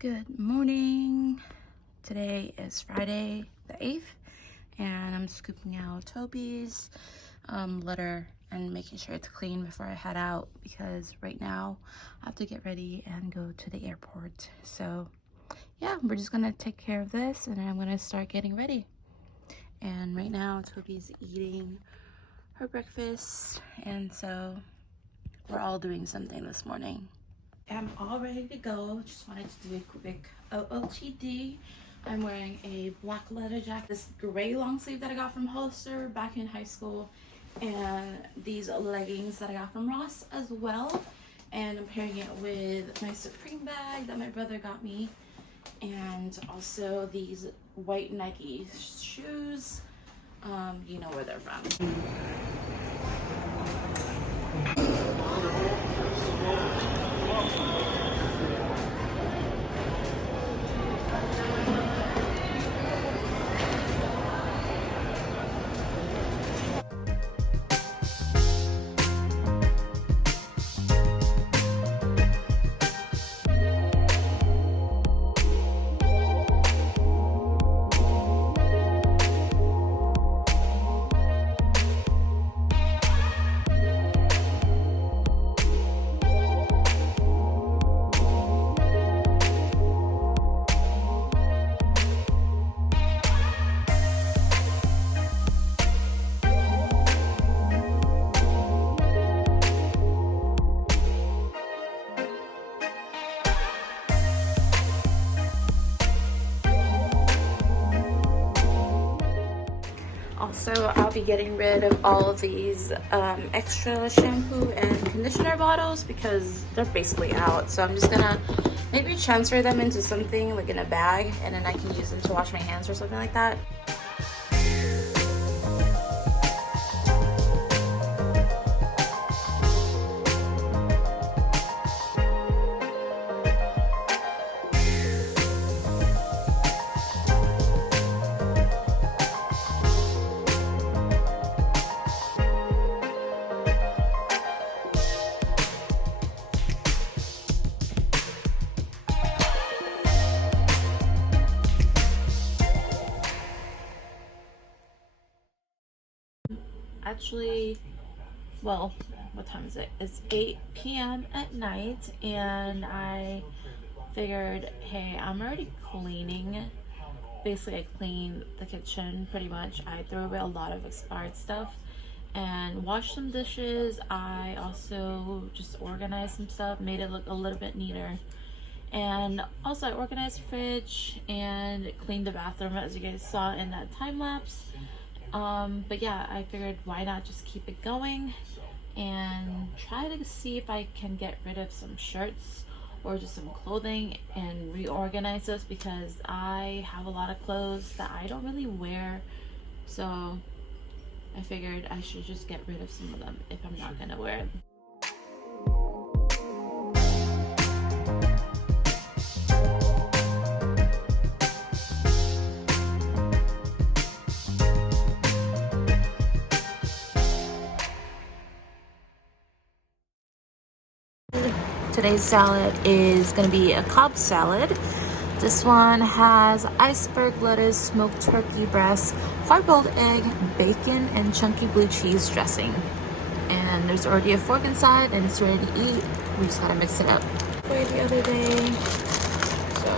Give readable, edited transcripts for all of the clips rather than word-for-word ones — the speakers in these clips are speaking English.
Good morning. Today is Friday the 8th and I'm scooping out Toby's litter and making sure it's clean before I head out because right now I have to get ready and go to the airport. So yeah, we're just gonna take care of this and I'm gonna start getting ready. And right now Toby's eating her breakfast, and so we're all doing something this morning. I'm all ready to go. Just wanted to do a quick OOTD. I'm wearing a black leather jacket, this gray long sleeve that I got from Hollister back in high school, and these leggings that I got from Ross as well. And I'm pairing it with my Supreme bag that my brother got me, and also these white Nike shoes. You know where they're from. Also, I'll be getting rid of all of these extra shampoo and conditioner bottles because they're basically out. So I'm just gonna maybe transfer them into something like in a bag, and then I can use them to wash my hands or something like that. Actually, well, what time is it? It's 8 p.m. at night, and I figured, hey, I'm already cleaning. Basically, I cleaned the kitchen pretty much. I threw away a lot of expired stuff and washed some dishes. I also just organized some stuff, made it look a little bit neater. And also I organized the fridge and cleaned the bathroom, as you guys saw in that time lapse. But yeah, I figured why not just keep it going and try to see if I can get rid of some shirts or just some clothing and reorganize this, because I have a lot of clothes that I don't really wear. So I figured I should just get rid of some of them if I'm not gonna wear them. Today's salad is going to be a Cobb salad. This one has iceberg lettuce, smoked turkey breast, hard-boiled egg, bacon, and chunky blue cheese dressing. And there's already a fork inside and it's ready to eat. We just gotta mix it up. For the other day, so.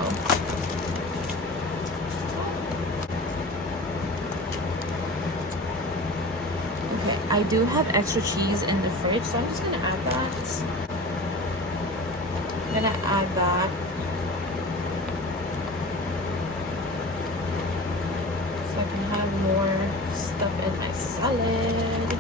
Okay, I do have extra cheese in the fridge, so I'm just gonna add that. I'm gonna add that. So I can have more stuff in my salad.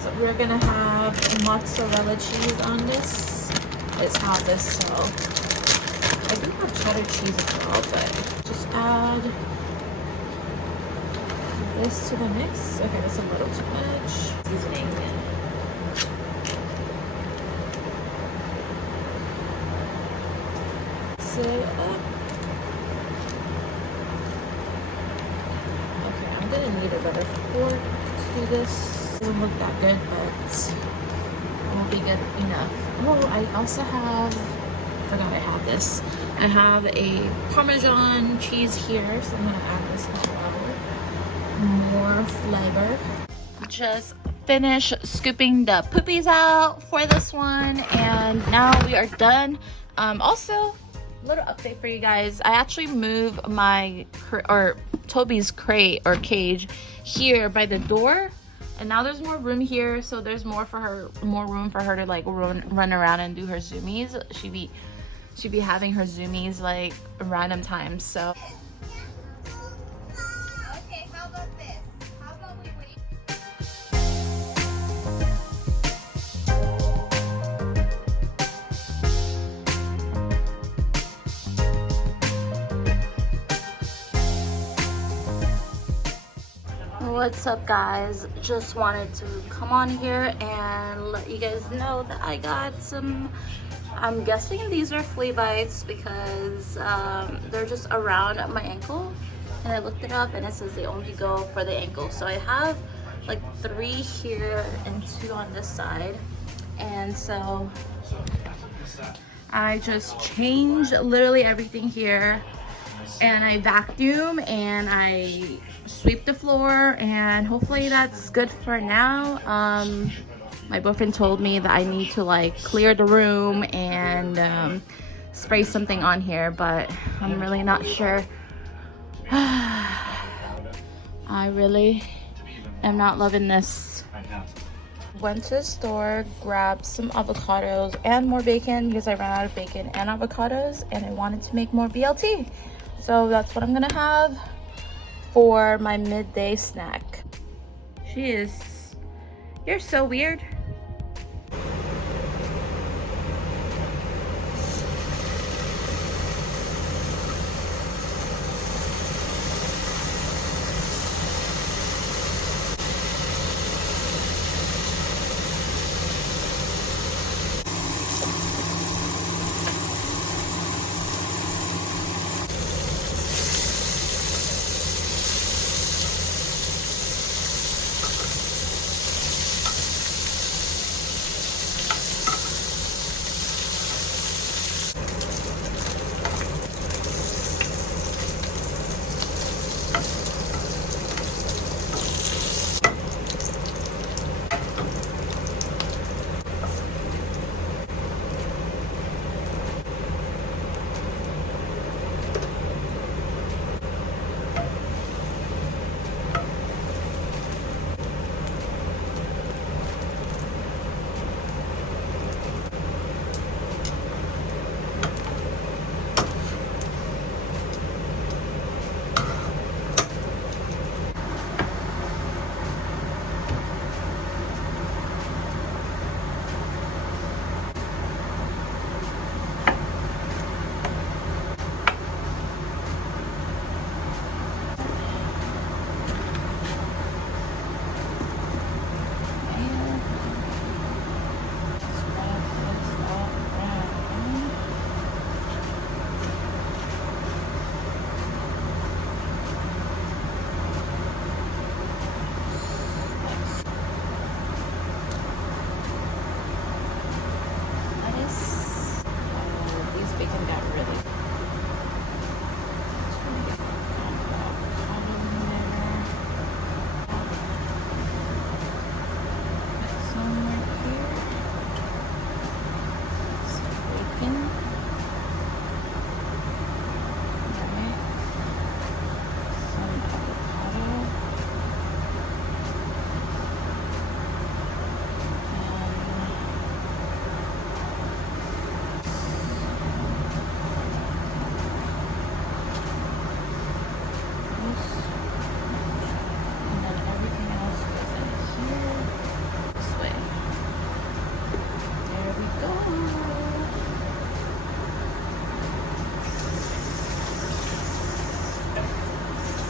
So we're gonna have mozzarella cheese on this. It's not this, so I do have cheddar cheese as well, but just add this to the mix. Okay, that's a little too much. Seasoning. It up. Okay, I'm gonna need a better fork to do this. It doesn't look that good, but it won't be good enough. Oh, I also have forgot I have this. I have a Parmesan cheese here, so I'm gonna add this as well. More flavor. Just finished scooping the poopies out for this one, and now we are done. Also, little update for you guys. I actually moved my Toby's crate or cage here by the door, and now there's more room here, so there's more room for her to like run around and do her zoomies. She'd be having her zoomies like random times. So Okay, how about this? How about we wait? what's up, guys? Just wanted to come on here and let you guys know that I got some, I'm guessing these are flea bites because they're just around my ankle, and I looked it up and it says they only go for the ankle. So I have like 3 here and 2 on this side, and so I just changed literally everything here, and I vacuum and I sweep the floor, and hopefully that's good for now. My boyfriend told me that I need to like clear the room and spray something on here, but I'm really not sure. I really am not loving this. Went to the store, grabbed some avocados and more bacon because I ran out of bacon and avocados, and I wanted to make more BLT. So that's what I'm gonna have for my midday snack. You're so weird.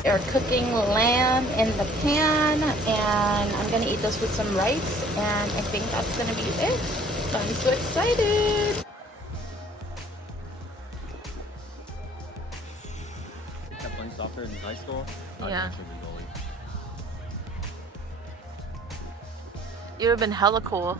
Are cooking lamb in the pan, and I'm gonna eat this with some rice, and I think that's gonna be it. So I'm so excited. You kept playing soccer in high school? Yeah. You would have been hella cool.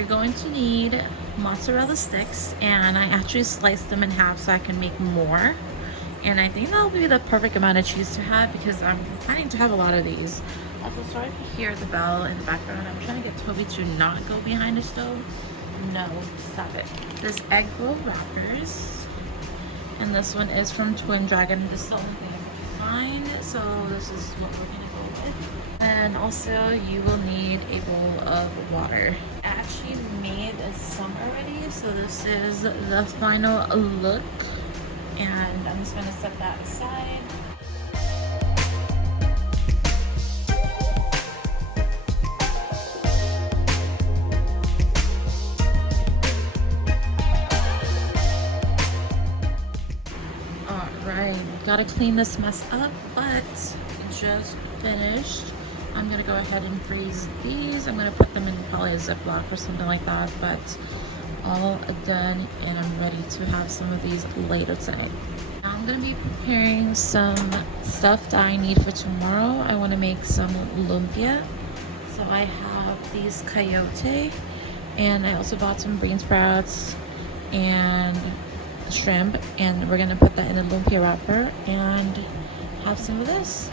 you're going to need mozzarella sticks, and I actually sliced them in half so I can make more. And I think that'll be the perfect amount of cheese to have because I'm planning to have a lot of these. Also, sorry if you hear the bell in the background. I'm trying to get Toby to not go behind the stove. No, stop it. This egg roll wrappers. And this one is from Twin Dragon. This is the only thing I can find. So this is what we're gonna go with. And also you will need a bowl of water. I actually made some already. So this is the final look. And I'm just gonna set that aside. Alright, gotta clean this mess up, but just finished. I'm gonna go ahead and freeze these. I'm gonna put them in probably a Ziploc or something like that, but all done, and I'm ready to have some of these later tonight. Now I'm gonna be preparing some stuff that I need for tomorrow. I want to make some lumpia, so I have these coyote, and I also bought some bean sprouts and shrimp, and we're gonna put that in a lumpia wrapper and have some of this.